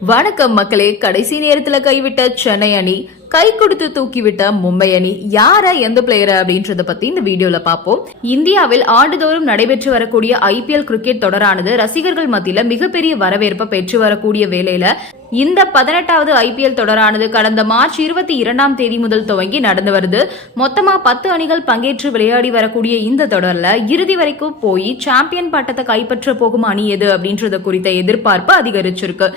வணக்கம் மக்களே. கடைசி நேரத்துல கைவிட்ட சென்னை அணி கை கொடுத்து தூக்கிவிட்ட மும்பை அணி யார எந்த பிளேயர் அப்படின்றத பத்தி இந்த வீடியோல பார்ப்போம். இந்தியாவில் ஆண்டுதோறும் நடைபெற்று வரக்கூடிய ஐபிஎல் கிரிக்கெட் தொடரானது ரசிகர்கள் மத்தியில மிகப்பெரிய வரவேற்பை பெற்று வரக்கூடிய வேலையில இந்த பதினெட்டாவது ஐபிஎல் தொடரானது கடந்த மார்ச் இருபத்தி இரண்டாம் தேதி முதல் துவங்கி நடந்து வருது. மொத்தமா பத்து அணிகள் பங்கேற்று விளையாடி வரக்கூடிய இந்த தொடர்ல இறுதி வரைக்கும் போய் சாம்பியன் பட்டத்தை கைப்பற்ற போகும் அணி எது அப்படின்றது குறித்த எதிர்பார்ப்பு அதிகரிச்சிருக்கு.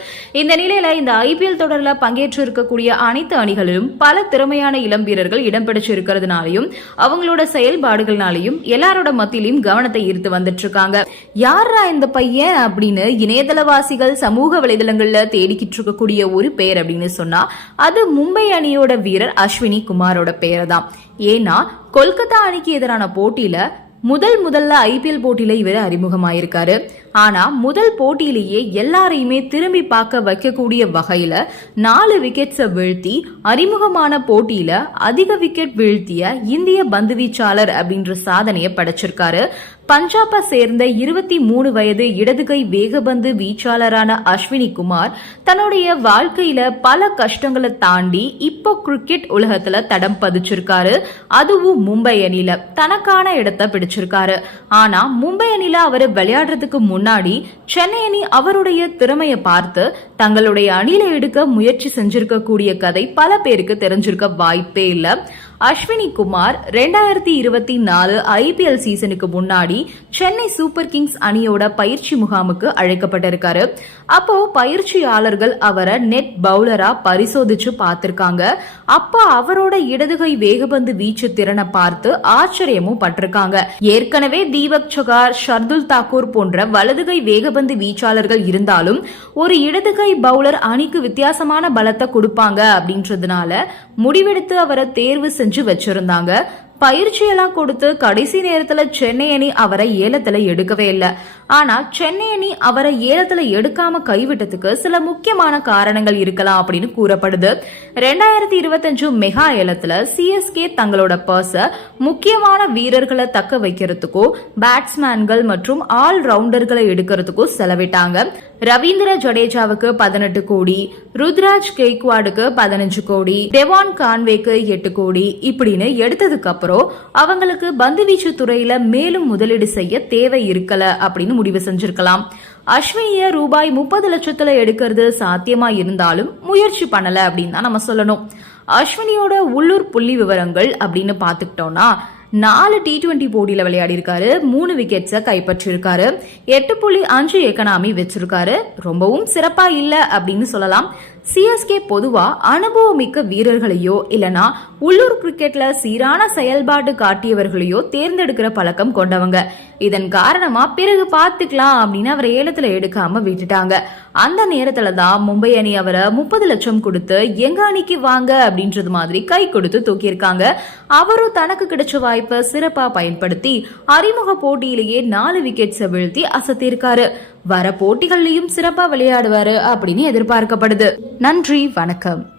இந்த நிலையில இந்த ஐபிஎல் தொடர்ல பங்கேற்று இருக்கக்கூடிய அனைத்து அணிகளிலும் பல திறமையான இளம் வீரர்கள் இடம் பிடிச்சு இருக்கிறதுனாலையும் அவங்களோட செயல்பாடுகள்னாலையும் எல்லாரோட மத்தியிலையும் கவனத்தை ஈர்த்து வந்துட்டு இருக்காங்க யாரா இந்த பையன் அப்படின்னு இணையதளவாசிகள் சமூக வலைதளங்கள்ல தேடிக்கிட்டு இருக்கக்கூடிய ஒரு பெயர் அப்படின்னு சொன்னா அது மும்பை அணியோட வீரர் அஸ்வினி குமாரோட பெயர் தான் ஏன்னா கொல்கத்தா அணிக்கு எதிரான போட்டியில முதல் முதல்ல ஐபிஎல் போட்டியில இவர் அறிமுகமாயிருக்காரு. ஆனா முதல் போட்டியிலேயே எல்லாரையுமே திரும்பி பார்க்க வைக்கக்கூடிய வகையில நாலு விக்கெட்ஸை வீழ்த்தி அறிமுகமான போட்டியில அதிக விக்கெட் வீழ்த்திய இந்திய பந்து வீச்சாளர் அப்படின்ற சாதனையை படைச்சிருக்காரு. பஞ்சாபை சேர்ந்த இருபத்தி மூணு வயது இடதுகை வேகபந்து வீச்சாளரான அஸ்வினி குமார் தன்னுடைய வாழ்க்கையில பல கஷ்டங்களை தாண்டி இப்போ கிரிக்கெட் உலகத்துல தடம் பதிச்சிருக்காரு. அதுவும் மும்பை அணில தனக்கான இடத்தை பிடிச்சிருக்காரு. ஆனா மும்பை அணில அவர் விளையாடுறதுக்கு முன்னாடி சென்னை அணி அவருடைய திறமையை பார்த்து தங்களுடைய அணியில எடுக்க முயற்சி செஞ்சிருக்கக்கூடிய கதை பல பேருக்கு தெரிஞ்சிருக்க வாய்ப்பே இல்லை. அஸ்வினி குமார் ரெண்டாயிரத்தி இருபத்தி நாலு ஐபிஎல் சீசனுக்கு முன்னாடி சென்னை சூப்பர் கிங்ஸ் அணியோட பயிற்சி முகாமுக்கு அழைக்கப்பட்டிருக்காரு. அப்போ பயிற்சியாளர்கள் அவரை நெட் பவுலரா பரிசோதிச்சு பார்த்திருக்காங்க. அப்போ அவரோட இடதுகை வேகபந்து வீச்சு திறனை பார்த்து ஆச்சரியமும் பட்டிருக்காங்க. ஏற்கனவே தீபக் சகார் ஷர்துல் தாக்கூர் போன்ற வலதுகை வேகபந்து வீச்சாளர்கள் இருந்தாலும் ஒரு இடதுகை பவுலர் அணிக்கு வித்தியாசமான பலத்தை கொடுப்பாங்க அப்படின்றதுனால முடிவெடுத்து அவரை தேர்வு செஞ்சு வச்சிருந்தாங்க. பயிற்சியெல்லாம் கொடுத்து கடைசி நேரத்துல சென்னை அணி அவரை ஏலத்துல எடுக்கவே இல்லை. ஆனா சென்னை அணி அவரை ஏலத்துல எடுக்காம கைவிட்டதுக்கு சில முக்கியமான காரணங்கள் இருக்கலாம் அப்படின்னு கூறப்படுது. ரெண்டாயிரத்தி இருபத்தஞ்சு மெகா ஏலத்துல சிஎஸ்கே தங்களோட பர்ஸ முக்கியமான வீரர்களை தக்க வைக்கிறதுக்கோ பேட்ஸ்மேன்கள் மற்றும் ஆல் ரவுண்டர்களை எடுக்கிறதுக்கோ செலவிட்டாங்க. ரவீந்திர ஜடேஜாவுக்கு பதினெட்டு கோடி ருத்ராஜ் கெய்க்வாடுக்கு பதினஞ்சு கோடி டெவான் கான்வேக்கு எட்டு கோடி இப்படின்னு எடுத்ததுக்கு அப்புறம் அவங்களுக்கு பந்துவீச்சு துறையில மேலும் முதலீடு செய்ய தேவை இருக்கல அப்படின்னு முடிவு செஞ்சிருக்கலாம். அஸ்வினிய ரூபாய் முப்பது லட்சத்துல எடுக்கிறது சாத்தியமா இருந்தாலும் முயற்சி பண்ணல அப்படின்னு தான் நம்ம சொல்லணும். அஸ்வினியோட உள்ளூர் புள்ளி விவரங்கள் அப்படின்னு பாத்துக்கிட்டோம்னா நாலு டி டுவெண்டி போட்டியில விளையாடியிருக்காரு. மூணு விக்கெட்ஸை கைப்பற்றியிருக்காரு. எட்டு புள்ளி அஞ்சு எக்கனாமி வச்சிருக்காரு. ரொம்பவும் சிறப்பா இல்ல அப்படின்னு சொல்லலாம். சிஎஸ்கே பொதுவா அனுபவமிக்க வீரர்களையோ இல்லனா உள்ளூர் கிரிக்கெட்ல சீரான செயல்பாடு காட்டியவர்களையோ தேர்ந்தெடுக்கிற பழக்கம் கொண்டவங்க. இதன் காரணமா பிறகு பார்த்துக்கலாம் அப்படின்னு அவரை ஏலத்துல எடுக்காம விட்டுட்டாங்க. அந்த நேரத்துல தான் மும்பை அணி அவரை முப்பது லட்சம் கொடுத்து எங்க அணிக்கு வாங்க? அப்படின்றது மாதிரி கை கொடுத்து தூக்கியிருக்காங்க. அவரும் தனக்கு கிடைச்ச வாய்ப்பை சிறப்பா பயன்படுத்தி அறிமுக போட்டியிலேயே நாலு விக்கெட்ஸை வீழ்த்தி அசத்தியிருக்காரு வர போட்டிகள்லயும் சிறப்பா விளையாடுவாரு அப்படின்னு எதிர்பார்க்கப்படுது. நன்றி வணக்கம்.